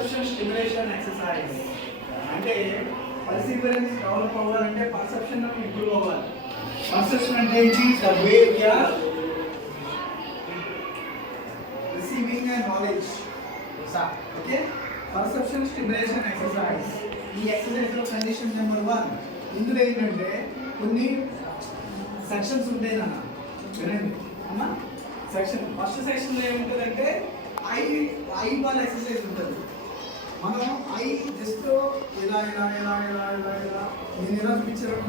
Perception stimulation exercise అంటే perseverance develop అవ్వాలంటే perception improve అవ్వాలి. పర్సెప్షన్ అంటే ఏంటి? The way we are receiving knowledge. Okay, perception stimulation exercise. ఈ ఎక్సర్సైజ్ లో కండిషన్ నెంబర్ 1, ఇందులో ఏంటంటే కొన్ని సెక్షన్స్ ఉంటాయి నాన్న, వినండి అమ్మా. సెక్షన్ ఫస్ట్ సెక్షన్లో ఏముంటుందంటే ఐ బాల్ ఎక్సర్సైజ్ ఉంటుంది. మనం ఐ జస్ట్ ఇలా ఇలా ఇలా ఇలా ఇలా ఇలా నేను ఇలా చూపించడం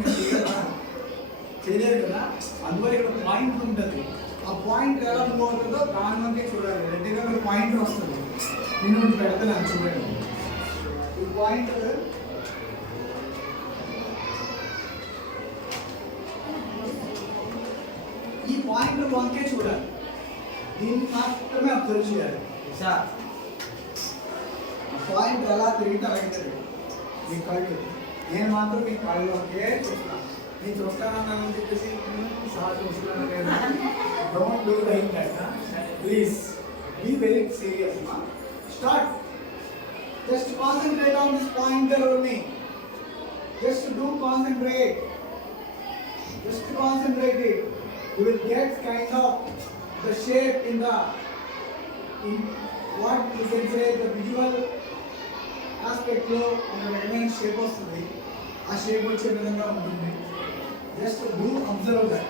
చేయలేదు కదా, అందువల్ల ఇక్కడ పాయింట్ ఉంటుంది. ఆ పాయింట్ ఎలా మూవ్ అవుతుందో దాని వంకే చూడాలి. రెడ్డిగా మీరు పాయింట్ వస్తుంది, నేను పెడతాను చూడండి. ఈ పాయింట్ ఈ పాయింట్ వంకే చూడాలి, దీన్ని మాత్రమే అబ్జర్వ్ చేయాలి. సార్ పాయింట్ ఎలా తిరిగితే అలాగే మీ కళ్ళు, నేను మాత్రం మీ కళ్ళు వంకే చూస్తాను. నేను చూస్తానని చెప్పేసి సార్ చూస్తున్నాను లేదా, don't do like that. Please be very serious. Start. Just concentrate on this pointer only. Just do concentrate. Just concentrate it. You will get kind of the shape in what you can say the visual aspect లో ఒక రకమైన షేప్ వస్తుంది. ఆ షేప్ వచ్చే విధంగా ఉంటుంది. Just do observe that.